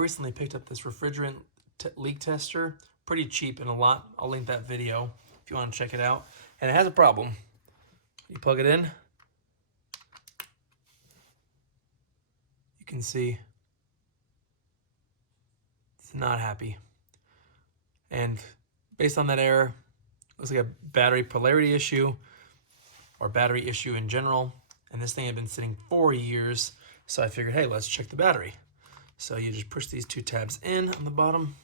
recently picked up this refrigerant leak tester, pretty cheap and a lot. I'll link that video if you want to check it out. And it has a problem. You plug it in, you can see it's not happy. And based on that error, looks like a battery polarity issue or battery issue in general. And this thing had been sitting 4 years. So I figured, hey, let's check the battery. So you just push these two tabs in on the bottom.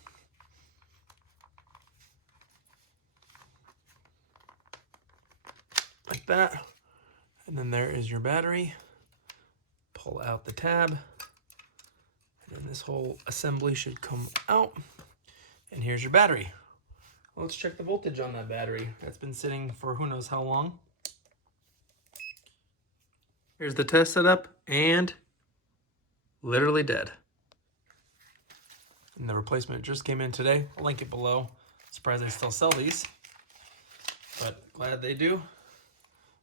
Like that. And then there is your battery. Pull out the tab. And then this whole assembly should come out. And here's your battery. Well, let's check the voltage on that battery. That's been sitting for who knows how long. Here's the test setup, and literally dead. And the replacement just came in today. I'll link it below. Surprised they still sell these, but glad they do.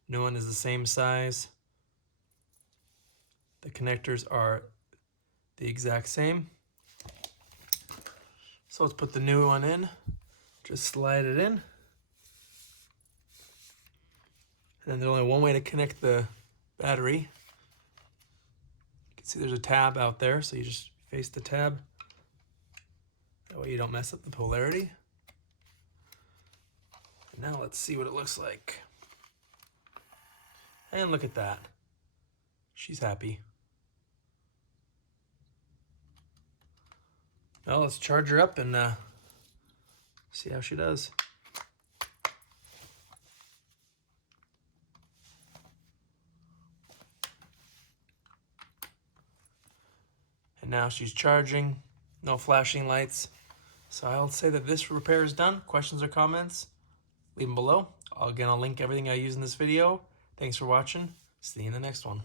New one is the same size. The connectors are the exact same. So let's put the new one in. Just slide it in. And then there's only one way to connect the battery. You can see there's a tab out there, so you just face the tab. That way you don't mess up the polarity. And now let's see what it looks like. And look at that. She's happy. Now let's charge her up and see how she does. And now she's charging, no flashing lights. So I'll say that this repair is done. Questions or comments, leave them below. Again, I'll link everything I use in this video. Thanks for watching. See you in the next one.